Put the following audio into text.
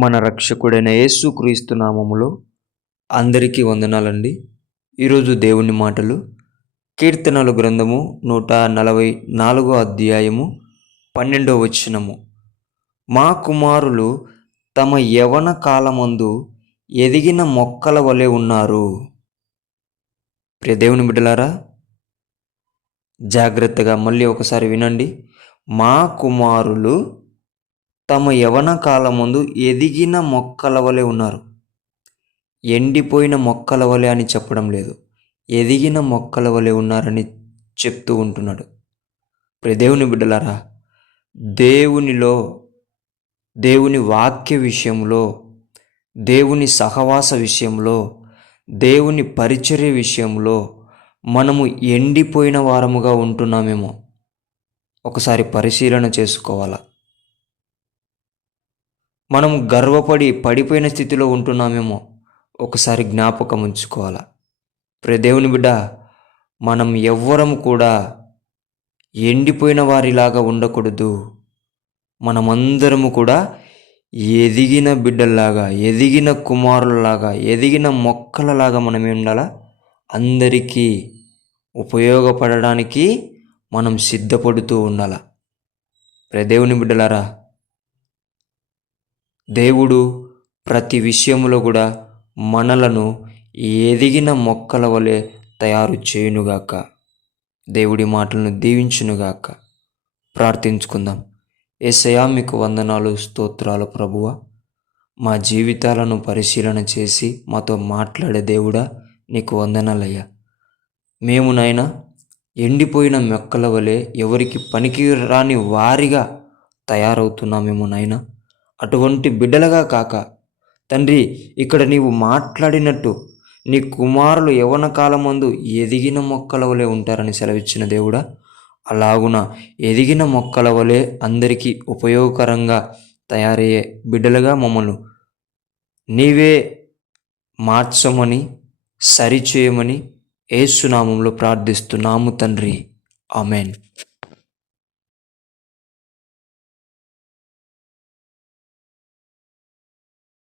మన రక్షకుడైన యేసుక్రీస్తు నామములో అందరికీ వందనాలండి. ఈరోజు దేవుని మాటలు కీర్తనల గ్రంథము 144 అధ్యాయము 12వ వచనము. మా కుమారులు తమ యవన కాలమందు ఎదిగిన మొక్కల వలె ఉన్నారు. ప్రియ దేవుని బిడ్డలారా, జాగ్రత్తగా మళ్ళీ ఒకసారి వినండి. మా కుమారులు తమ యవన కాలమందు ఎదిగిన మొక్కల వలె ఉన్నారు. ఎండిపోయిన మొక్కల వలె అని చెప్పడం లేదు, ఎదిగిన మొక్కల వలె ఉన్నారని చెప్తూ ఉంటున్నాడు. ప్రియ దేవుని బిడ్డలారా, దేవునిలో, దేవుని వాక్య విషయంలో, దేవుని సహవాస విషయంలో, దేవుని పరిచర్య విషయంలో మనము ఎండిపోయిన వారముగా ఉంటున్నామేమో ఒకసారి పరిశీలన చేసుకోవాలా. మనం గర్వపడి పడిపోయిన స్థితిలో ఉంటున్నామేమో ఒకసారి జ్ఞాపకం ఉంచుకోవాలా. ప్రియ దేవుని బిడ్డ, మనం ఎవ్వరం కూడా ఎండిపోయిన వారిలాగా ఉండకూడదు. మనమందరము కూడా ఎదిగిన బిడ్డల్లాగా, ఎదిగిన కుమారులలాగా, ఎదిగిన మొక్కలలాగా మనమే ఉండాలా. అందరికీ ఉపయోగపడడానికి మనం సిద్ధపడుతూ ఉండాలా. ప్రియ దేవుని బిడ్డలారా, దేవుడు ప్రతి విషయంలో కూడా మనలను ఎదిగిన మొక్కల వలె తయారు చేయునుగాక. దేవుడి మాటలను దీవించునుగాక. ప్రార్థించుకుందాం. యేసయ్యా, మీకు వందనాలు, స్తోత్రాలు ప్రభువా. మా జీవితాలను పరిశీలన చేసి మాతో మాట్లాడే దేవుడా, నీకు వందనాలయ్యా. మేము నాయనా ఎండిపోయిన మొక్కల వలె ఎవరికి పనికి రాని వారిగా తయారవుతున్నామేమో నాయనా. అటువంటి బిడ్డలుగా కాక తండ్రి, ఇక్కడ నీవు మాట్లాడినట్టు నీ కుమారులు యవ్వన కాలమందు ఎదిగిన మొక్కల వలె ఉంటారని సెలవిచ్చిన దేవుడా, అలాగున ఎదిగిన మొక్కల వలె అందరికీ ఉపయోగకరంగా తయారయ్యే బిడ్డలుగా మమ్మల్ని నీవే మార్చమని, సరిచేయమని యేసు నామములో ప్రార్థిస్తున్నాము తండ్రి. ఆమెన్.